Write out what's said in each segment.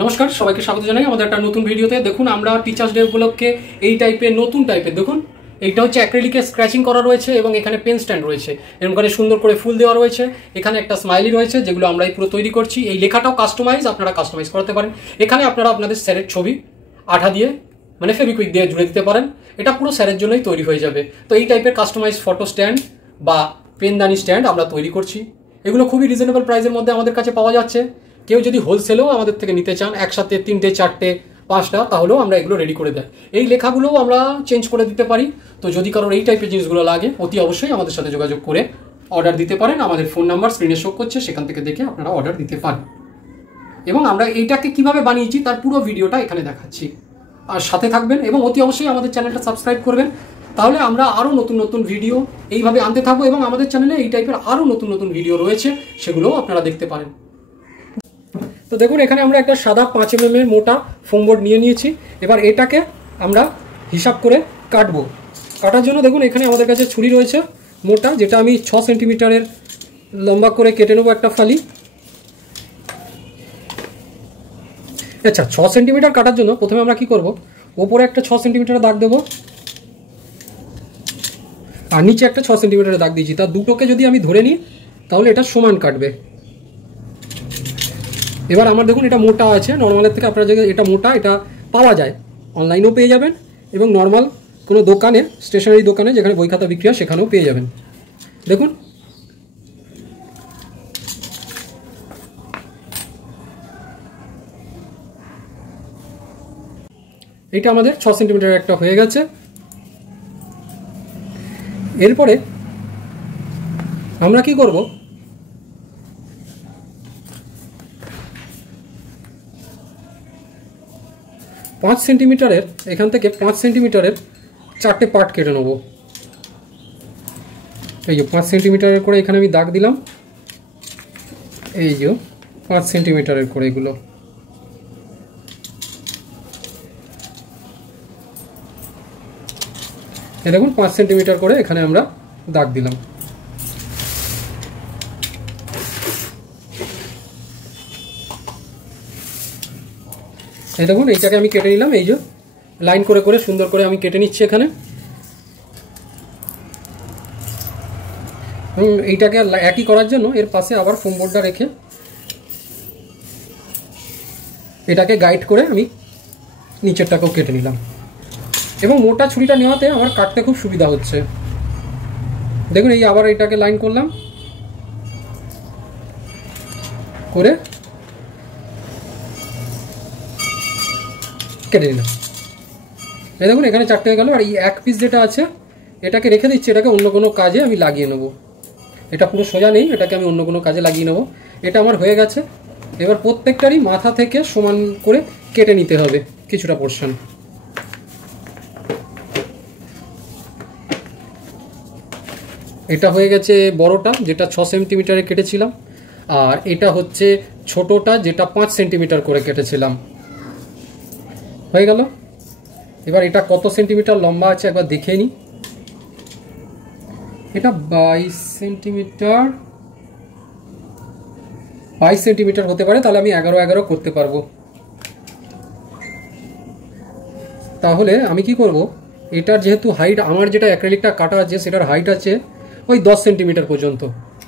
নমস্কার, সবাইকে স্বাগত জানাই আমাদের একটা নতুন ভিডিওতে। দেখুন, আমরা টিচার্স ডে উপলক্ষে এই টাইপের নতুন টাইপের দেখুন, এইটা হচ্ছে অ্যাক্রিলিকে স্ক্র্যাচিং করা রয়েছে এবং এখানে পেন স্ট্যান্ড রয়েছে, এরকম করে সুন্দর করে ফুল দেওয়া রয়েছে। এখানে একটা স্মাইলি রয়েছে, যেগুলো আমরা পুরো তৈরি করছি। এই লেখাটাও কাস্টমাইজ, আপনারা কাস্টমাইজ করতে পারেন। এখানে আপনারা আপনাদের স্যারের ছবি আঠা দিয়ে মানে ফেভিকুইক দিয়ে জুড়ে দিতে পারেন। এটা পুরো স্যারের জন্যই তৈরি হয়ে যাবে। তো এই টাইপের কাস্টমাইজ ফটো স্ট্যান্ড বা পেনদানি স্ট্যান্ড আমরা তৈরি করছি। এগুলো খুবই রিজনেবল প্রাইসের মধ্যে আমাদের কাছে পাওয়া যাচ্ছে। কেউ যদি হোলসেলেও আমাদের থেকে নিতে চান, একসাথে 3টে 4টে 5টা, তাহলেও আমরা এগুলো রেডি করে দেয়। এই লেখাগুলোও আমরা চেঞ্জ করে দিতে পারি। তো যদি কারোর এই টাইপের জিনিসগুলো লাগে, অতি অবশ্যই আমাদের সাথে যোগাযোগ করে অর্ডার দিতে পারেন। আমাদের ফোন নাম্বার স্ক্রিনে শো করছে, সেখান থেকে দেখে আপনারা অর্ডার দিতে পারেন। এবং আমরা এইটাকে কিভাবে বানিয়েছি তার পুরো ভিডিওটা এখানে দেখাচ্ছি। আর সাথে থাকবেন এবং অতি অবশ্যই আমাদের চ্যানেলটা সাবস্ক্রাইব করবেন। তাহলে আমরা আরও নতুন নতুন ভিডিও এইভাবে আনতে থাকবো এবং আমাদের চ্যানেলে এই টাইপের আরও নতুন নতুন ভিডিও রয়েছে, সেগুলোও আপনারা দেখতে পারেন। তো দেখুন, এখানে আমরা একটা সাদা 5 mm এর মোটা ফোম বোর্ড নিয়ে নিয়েছি। এবার এটাকে আমরা হিসাব করে কাটবো। কাটার জন্য দেখুন, এখানে আমাদের কাছে ছুরি রয়েছে মোটা, যেটা আমি 6 সেন্টিমিটারের লম্বা করে কেটে নেবো একটা ফালি। আচ্ছা, 6 সেন্টিমিটার কাটার জন্য প্রথমে আমরা কি করব, ওপরে একটা 6 সেন্টিমিটারের দাগ দেবো আর নিচে একটা 6 সেন্টিমিটারের দাগ দিয়েছি। তার দুটোকে যদি আমি ধরে নিই তাহলে এটা সমান কাটবে। এবার আমার দেখুন, এটা মোটা আছে নর্মালের থেকে। আপনারা যদি এটা মোটা, এটা পাওয়া যায়, অনলাইনেও পেয়ে যাবেন এবং নর্মাল কোনো দোকানে, স্টেশনারি দোকানে যেখানে বই খাতা বিক্রি হয় সেখানেও পেয়ে যাবেন। দেখুন, এটা আমাদের 6 সেন্টিমিটার একটা হয়ে গেছে। এরপরে আমরা কি করব, 5 সেন্টিমিটারের এখান থেকে 5 সেন্টিমিটারের 4টে পার্ট কেটে নেব। এই যে 5 সেন্টিমিটারের করে এখানে আমি দাগ দিলাম। এই যে 5 সেন্টিমিটারের করে এগুলো। এই দেখুন, 5 সেন্টিমিটার করে এখানে আমরা দাগ দিলাম। এই দেখুন, এইটাকে আমি কেটে নিলাম। এই যে লাইন করে করে সুন্দর করে আমি কেটে নিচ্ছি এখানে। এইটাকে একই করার জন্য এর পাশে আবার ফোম বোর্ডটা রেখে এটাকে গাইড করে আমি নিচেরটাকেও কেটে নিলাম। এবং মোটা ছুরিটা নেওয়াতে আমার কাটতে খুব সুবিধা হচ্ছে। দেখুন, এই আবার এটাকে লাইন করলাম, করে কেটে নিলাম। এই দেখুন, এখানে 4টে হয়ে গেল। আর এই এক পিস যেটা আছে এটাকে রেখে দিচ্ছি, এটাকে অন্য কোনো কাজে আমি লাগিয়ে নেব। এটা পুরো সোজা নেই, এটাকে আমি অন্য কোনো কাজে লাগিয়ে নেব। এটা আমার হয়ে গেছে। এবার প্রত্যেকটারই মাথা থেকে সমান করে কেটে নিতে হবে কিছুটা পোর্শন। এটা হয়ে গেছে বড়টা, যেটা 6 সেন্টিমিটারে কেটেছিলাম। আর এটা হচ্ছে ছোটটা, যেটা 5 সেন্টিমিটার করে কেটেছিলাম। হয়ে গেল। এবার এটা কত সেন্টিমিটার লম্বা আছে একবার দেখে নিই। এটা 22 সেন্টিমিটার, 22 সেন্টিমিটার হতে পারে। তাহলে আমি 11 করতে পারবো। তাহলে আমি কি করব, এটার যেহেতু হাইট, আমার যেটা অ্যাক্রিলিকটা কাটা আছে সেটার হাইট আছে ওই 10 সেন্টিমিটার পর্যন্ত,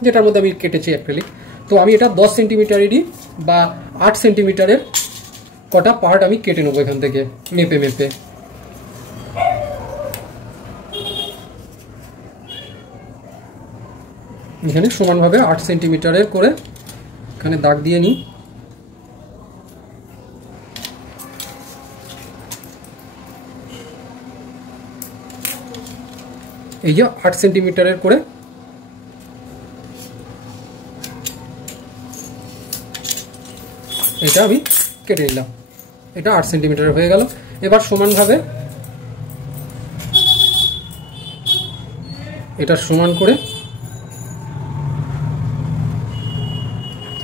যেটার মধ্যে আমি কেটেছি অ্যাক্রিলিক। তো আমি এটা 10 সেন্টিমিটারেরই বা 8 সেন্টিমিটারের কটা পার্ট আমি কেটে নেবো এখান থেকে মেপে মেপে। এখানে সমানভাবে 8 সেন্টিমিটারের করে এখানে দাগ দিয়ে নিই। এই যে 8 সেন্টিমিটারের করে এটা আমি কেটে নিলাম। এটা 8 সেন্টিমিটার হয়ে গেল। এবার সমানভাবে এটা সমান করে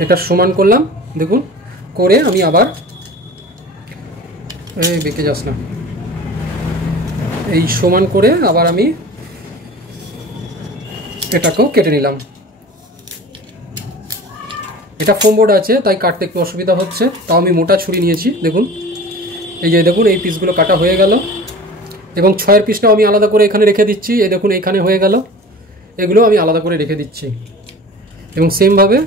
এটা সমান করলাম। দেখুন, করে আমি আবার বেঁকে যাস না, এই সমান করে আবার আমি এটাকেও কেটে নিলাম। এটা ফোম বোর্ড আছে তাই কাটতে একটু অসুবিধা হচ্ছে, তাও আমি মোটা ছুরি নিয়েছি। দেখুন এই যে দেখুন এই পিসগুলো কাটা হয়ে গেল এবং 6-এর পিসটাও আমি আলাদা করে এখানে রেখে দিচ্ছি। এই দেখুন এখানে হয়ে গেল, এগুলো আমি আলাদা করে রেখে দিচ্ছি এবং সেমভাবে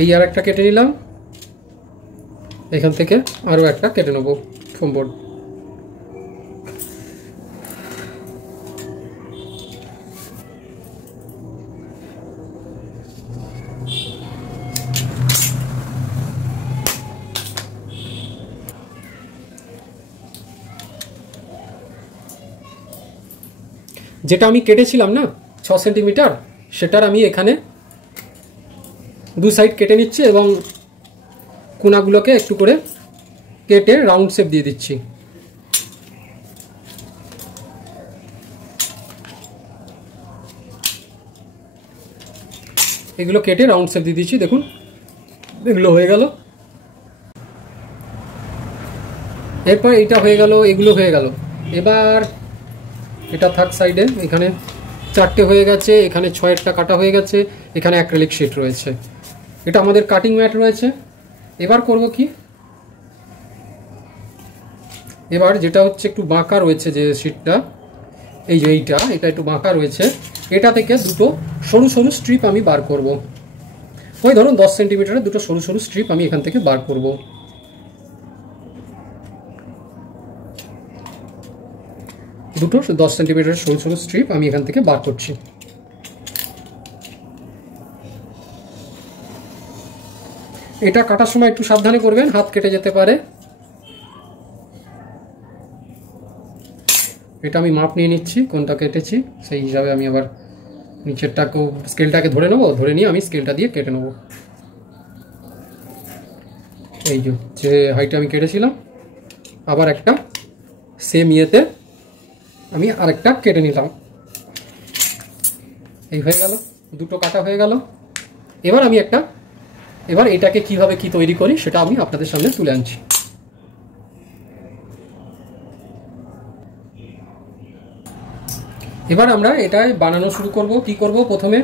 এই আর একটা কেটে নিলাম, এখান থেকে আরও একটা কেটে নেব ফোম বোর্ড। যেটা আমি কেটেছিলাম না 6 সেন্টিমিটার, সেটার আমি এখানে 2 সাইড কেটে নিচ্ছি এবং কোনাগুলোকে একটু করে কেটে রাউন্ড শেপ দিয়ে দিচ্ছি। এগুলো কেটে রাউন্ড শেপ দিয়ে দিচ্ছি, দেখুন এগুলো হয়ে গেল। এরপর এটা হয়ে গেল, এগুলো হয়ে গেল। এবার এটা থাক সাইডে, এখানে 4টে হয়ে গেছে, এখানে 6-এরটা কাটা হয়ে গেছে, এখানে অ্যাক্রিলিক শিট রয়েছে, এটা আমাদের কাটিং ম্যাট রয়েছে। এবার করব কি, এবার যেটা হচ্ছে একটু বাঁকা রয়েছে যে শিটটা, এই যে এটা একটু বাঁকা রয়েছে, এটা থেকে দুটো সরু সরু স্ট্রিপ আমি বার করব। ওই ধরুন 10 সেন্টিমিটারের দুটো সরু সরু স্ট্রিপ আমি এখান থেকে বার করব। দুটো 10 সেন্টিমিটারের সরু সরু স্ট্রিপ আমি এখান থেকে বার করছি। এটা কাটার সময় একটু সাবধানে করবেন, হাত কেটে যেতে পারে। এটা আমি মাপ নিয়ে নিচ্ছি কোনটা কেটেছি, সেই হিসাবে আমি আবার নিচেরটাকেও স্কেলটাকে ধরে নেব, ধরে নিয়ে আমি স্কেলটা দিয়ে কেটে নেব। এই যে হাইটটা আমি কেটেছিলাম, আবার একটা সেম ইয়েতে আমি আরেকটা কেটে নিলাম। এই হয়ে গেল, দুটো কাটা হয়ে গেল। এবার এটাকে কিভাবে কি তৈরি করি সেটা আমি আপনাদের সামনে তুলে আনছি। এবার আমরা এটাই বানানো শুরু করব। কি করব, প্রথমে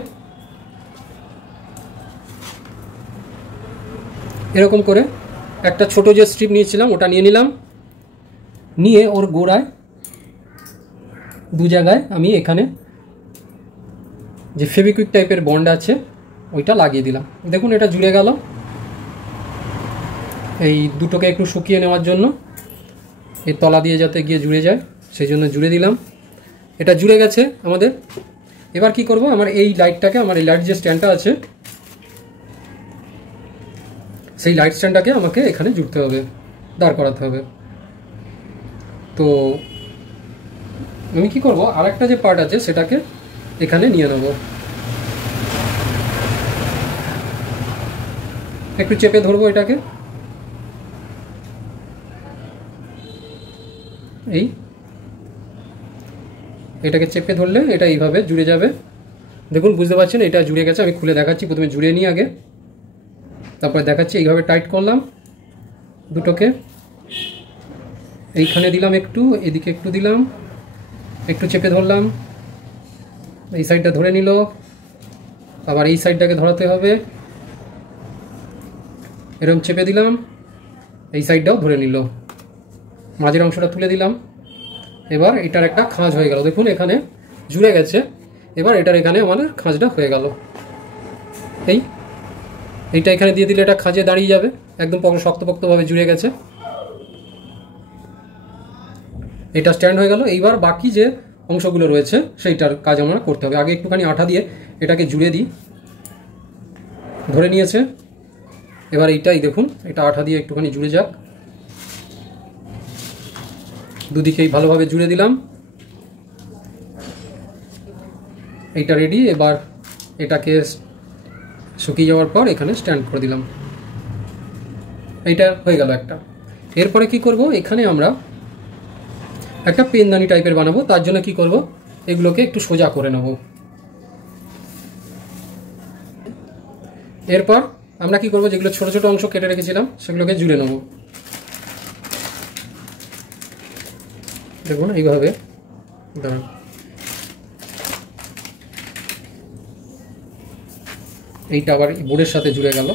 এরকম করে একটা ছোট যে স্ট্রিপ নিয়েছিলাম ওটা নিয়ে নিলাম, নিয়ে ওর গোড়ায় 2 জায়গায় আমি এখানে যে ফেভিকুইক টাইপের বন্ড আছে ওইটা লাগিয়ে দিলাম। দেখুন এটা জুড়ে গেল। এই দুটোকে একটু শুকিয়ে নেওয়ার জন্য, এই তলা দিয়ে যাতে গিয়ে জুড়ে যায় সেই জন্য জুড়ে দিলাম। এটা জুড়ে গেছে আমাদের। এবার কি করব, আমার এই লাইটটাকে, আমার এই লাইট যে স্ট্যান্ডটা আছে সেই লাইট স্ট্যান্ডটাকে আমাকে এখানে জুড়তে হবে, দাঁড় করাতে হবে। তো আমি কি করব, আরেকটা যে পার্ট আছে সেটাকে এখানে নিয়ে নেব, একটু চেপে ধরবো এটাকে, এটাকে চেপে ধরলে এটা এইভাবে জুড়ে যাবে। দেখুন বুঝতে পারছেন এটা জুড়ে গেছে। আমি খুলে দেখাচ্ছি, প্রথমে জুড়ে নিই আগে, তারপরে দেখাচ্ছি। এইভাবে টাইট করলাম দুটোকে, এইখানে দিলাম একটু, এদিকে একটু দিলাম, একটু চেপে ধরলাম, এই সাইডটা ধরে নিল, আবার এই সাইডটাকে ধরাতে হবে, এরকম চেপে দিলাম, এই সাইডটাও ধরে নিল, মাঝের অংশটা তুলে দিলাম। এবার এটার একটা খাঁজ হয়ে গেল, দেখুন এখানে জুড়ে গেছে। এবার এটার এখানে আমাদের খাঁজটা হয়ে গেল। এইটা এখানে দিয়ে দিলে এটা খাঁজে দাঁড়িয়ে যাবে, একদম শক্তপোক্তভাবে জুড়ে গেছে। এটা স্ট্যান্ড হয়ে গেল। এইবার বাকি যে অংশগুলো রয়েছে সেইটার কাজ আমরা করতে হবে। আগে একটুখানি আঠা দিয়ে এটাকে জুড়ে দিই, ধরে নিয়েছে। এবার এইটাই দেখুন, এটা আঠা দিয়ে একটুখানি জুড়ে যাক, দুদিকেই ভালোভাবে জুড়ে দিলাম। এইটা রেডি। এবার এটাকে শুকিয়ে যাওয়ার পর এখানে স্ট্যান্ড করে দিলাম। এইটা হয়ে গেল একটা। এরপরে কি করব, এখানে আমরা একটা পেনদানি টাইপের বানাবো। তার জন্য কি করব, এগুলোকে একটু সোজা করে নেব। এরপর আমরা কি করব, যেগুলো ছোট ছোট অংশ কেটে রেখেছিলাম সেগুলোকে জুড়ে নেব। দেখুন এইভাবে দাঁড়ান, এইটা আবার বোর্ডের সাথে জুড়ে গেল।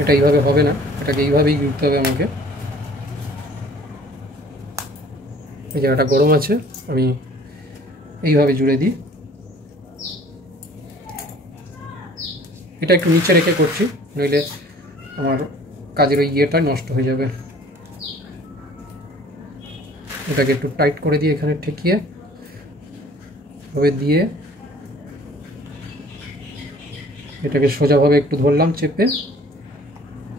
এটা এইভাবে হবে না, এটাকে এইভাবেই জুড়তে হবে আমাকে। এই জায়গাটা গরম আছে, আমি এইভাবে জুড়ে দিই। এটা একটু নিচে রেখে করছি, নইলে আমার কাজের ওই ইয়েটা নষ্ট হয়ে যাবে। এটাকে একটু টাইট করে দিয়ে এখানে ঠেকিয়ে ভাবে দিয়ে এটাকে সোজাভাবে একটু ধরলাম, চেপে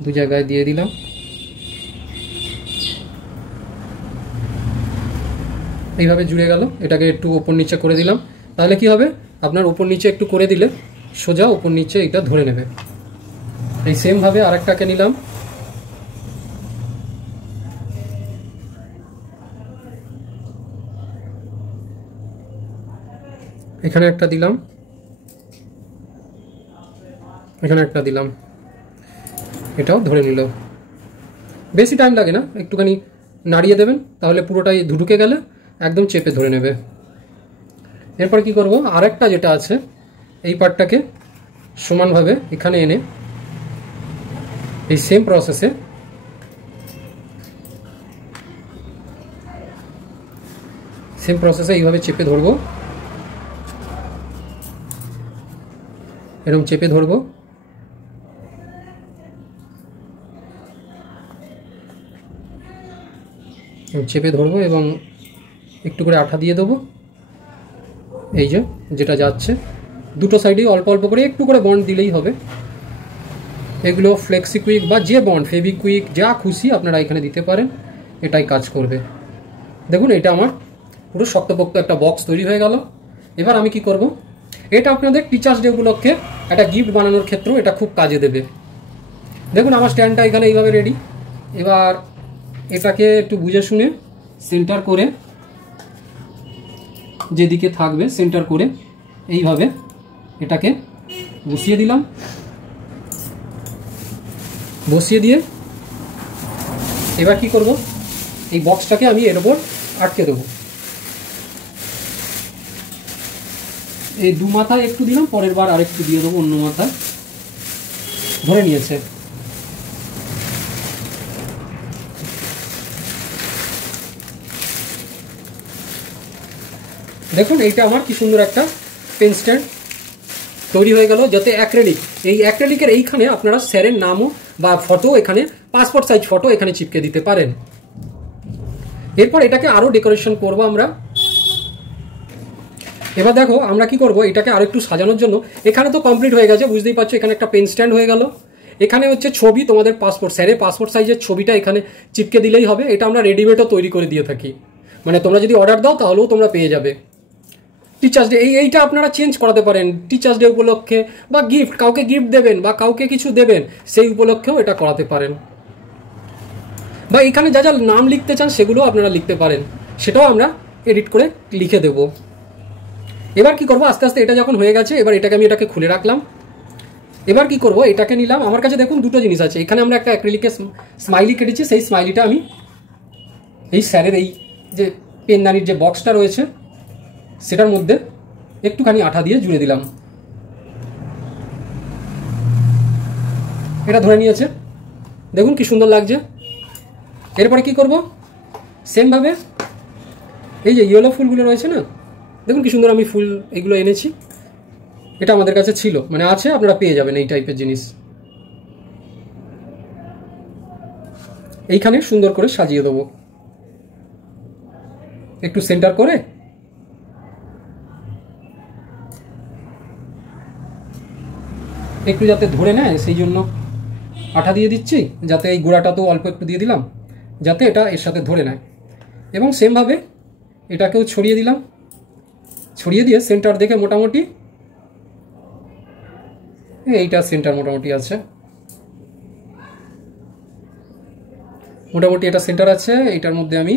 দু জায়গায় দিয়ে দিলাম। এইভাবে জুড়ে গেল। এটাকে একটু ওপর নিচে করে দিলাম, তাহলে কি হবে, আপনার ওপর নিচে একটু করে দিলে সোজা ওপর নিচে এটা ধরে নেবে। এই সেমভাবে আরেকটাকে নিলাম, এখানে একটা দিলাম, এখানে একটা দিলাম, এটাও ধরে নিল। বেশি টাইম লাগে না, একটুখানি নাড়িয়ে দেবেন, তাহলে পুরোটাই ঢুকে গেলে একদম চেপে ধরে নেবে। এরপর কি করব, আরেকটা যেটা আছে এই পার্টটাকে সমানভাবে এখানে এনে এই সেম প্রসেসে এইভাবে চেপে ধরবো, এরকম চেপে ধরবো। চেপে ধরবো এবং একটু করে আঠা দিয়ে দেবো। এই যে যেটা যাচ্ছে দুটো সাইডেই অল্প অল্প করে একটু করে বন্ড দিলেই হবে। এগুলো ফ্লেক্সিকুইক বা যে বন্ড, ফেভিকুইক, যা খুশি আপনারা এখানে দিতে পারেন, এটাই কাজ করবে। দেখুন এটা আমার পুরো শক্তপোক্ত একটা বক্স তৈরি হয়ে গেল। এবার আমি কি করব, এটা আপনাদের টিচার্স ডে উপলক্ষে একটা গিফট বানানোর ক্ষেত্রেও এটা খুব কাজে দেবে। দেখুন আমার স্ট্যান্ডটা এখানে এইভাবে রেডি। এবার এটাকে একটু বুঝে শুনে সেন্টার করে, যেদিকে থাকবে সেন্টার করে এইভাবে এটাকে বসিয়ে দিলাম। বসিয়ে দিয়ে এবার কি করব, এই বক্সটাকে আমি এর উপর আটকে দেবো। এই দু মাথায় একটু দিলাম, পরের বার আরেকটু দিয়ে দেবো অন্য মাথায়। ধরে নিয়েছে। দেখুন এইটা আমার কি সুন্দর একটা পেন স্ট্যান্ড তৈরি হয়ে গেল। যাতে অ্যাক্রেলিক, এই অ্যাক্রেলিকের এইখানে আপনারা স্যারের নামও বা ফটো, এখানে পাসপোর্ট সাইজ ফটো এখানে চিপকে দিতে পারেন। এরপর এটাকে আরও ডেকোরেশন করব আমরা। এবার দেখো আমরা কি করব, এটাকে আরো একটু সাজানোর জন্য, এখানে তো কমপ্লিট হয়ে গেছে বুঝতেই পারছো, এখানে একটা পেন স্ট্যান্ড হয়ে গেল। এখানে হচ্ছে ছবি, তোমাদের পাসপোর্ট, স্যারের পাসপোর্ট সাইজের ছবিটা এখানে চিপকে দিলেই হবে। এটা আমরা রেডিমেডও তৈরি করে দিয়ে থাকি, মানে তোমরা যদি অর্ডার দাও তাহলেও তোমরা পেয়ে যাবে। টিচার্স ডে এইটা আপনারা চেঞ্জ করাতে পারেন টিচার্স ডে উপলক্ষে, বা গিফট, কাউকে গিফট দেবেন বা কাউকে কিছু দেবেন সেই উপলক্ষেও এটা করাতে পারেন। বা এখানে যা যা নাম লিখতে চান সেগুলো আপনারা লিখতে পারেন, সেটাও আমরা এডিট করে লিখে দেব। এবার কি করব, আস্তে আস্তে এটা যখন হয়ে গেছে, এবার এটাকে খুলে রাখলাম। এবার কি করব, এটাকে নিলাম। আমার কাছে দেখুন দুটো জিনিস আছে। এখানে আমরা একটা অ্যাক্রিলিকের স্মাইলি কেটেছি, সেই স্মাইলিটা আমি এই স্যারের এই যে পেনদানির যে বক্সটা রয়েছে সেটার মধ্যে একটুখানি আঠা দিয়ে জুড়ে দিলাম। এটা ধরে নিয়েছে, দেখুন কি সুন্দর লাগছে। এরপরে কি করব, সেমভাবে এই যে ইয়েলো ফুলগুলো রয়েছে না, দেখুন কি সুন্দর আমি ফুল এগুলো এনেছি। এটা আমাদের কাছে ছিল, মানে আছে, আপনারা পেয়ে যাবেন এই টাইপের জিনিস। এইখানে সুন্দর করে সাজিয়ে দেবো, একটু সেন্টার করে। একটু যাতে ধরে নেয় সেই জন্য আঠা দিয়ে দিচ্ছি, যাতে এই গোড়াটা তো অল্প একটু দিয়ে দিলাম যাতে এটা এর সাথে ধরে নেয়। এবং সেমভাবে এটাকেও ছড়িয়ে দিলাম। ছড়িয়ে দিয়ে সেন্টার দেখে মোটামুটি এইটা সেন্টার মোটামুটি আছে, মোটামুটি এটা সেন্টার আছে। এটার মধ্যে আমি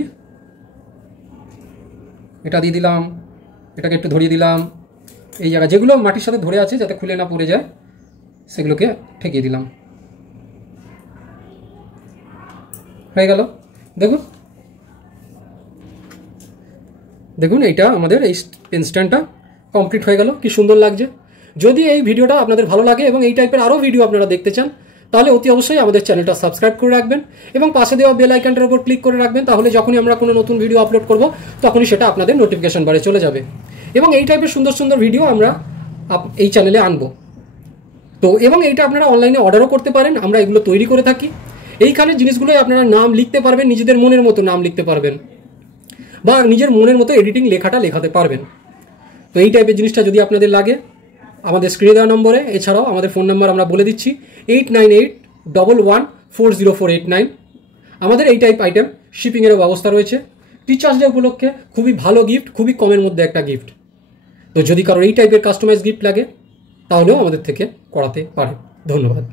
এটা দিয়ে দিলাম, এটাকে একটু ধরিয়ে দিলাম। এই জায়গা যেগুলো মাটির সাথে ধরে আছে যাতে খুলে না পড়ে যায় সেগুলোকে ঠেকিয়ে দিলাম। হয়ে গেল। দেখুন দেখুন এইটা আমাদের এই পেন স্ট্যান্ডটা কমপ্লিট হয়ে গেল, কি সুন্দর লাগছে। যদি এই ভিডিওটা আপনাদের ভালো লাগে এবং এই টাইপের আরও ভিডিও আপনারা দেখতে চান, তাহলে অতি অবশ্যই আমাদের চ্যানেলটা সাবস্ক্রাইব করে রাখবেন এবং পাশে দেওয়া বেল আইকনটার উপর ক্লিক করে রাখবেন। তাহলে যখনই আমরা কোনো নতুন ভিডিও আপলোড করব তখনই সেটা আপনাদের নোটিফিকেশন বারে চলে যাবে এবং এই টাইপের সুন্দর সুন্দর ভিডিও আমরা এই চ্যানেলে আনবো। তো এবং এইটা আপনারা অনলাইনে অর্ডারও করতে পারেন, আমরা এগুলো তৈরি করে থাকি। এইখানে জিনিসগুলোই আপনারা নাম লিখতে পারবেন, নিজেদের মনের মতো নাম লিখতে পারবেন বা নিজের মনের মতো এডিটিং লেখাটা লেখাতে পারবেন। তো এই টাইপের জিনিসটা যদি আপনাদের লাগে, আমাদের স্ক্রিনে দেওয়া নম্বরে, এছাড়াও আমাদের ফোন নাম্বার আমরা বলে দিচ্ছি 8981140489। আমাদের এই টাইপ আইটেম শিপিংয়েরও ব্যবস্থা রয়েছে। টিচার্স ডে উপলক্ষে খুবই ভালো গিফট, খুবই কমের মধ্যে একটা গিফট। তো যদি কারোর এই টাইপের কাস্টমাইজ গিফট লাগে তাহলেও আমাদের থেকে করাতে পারে। ধন্যবাদ।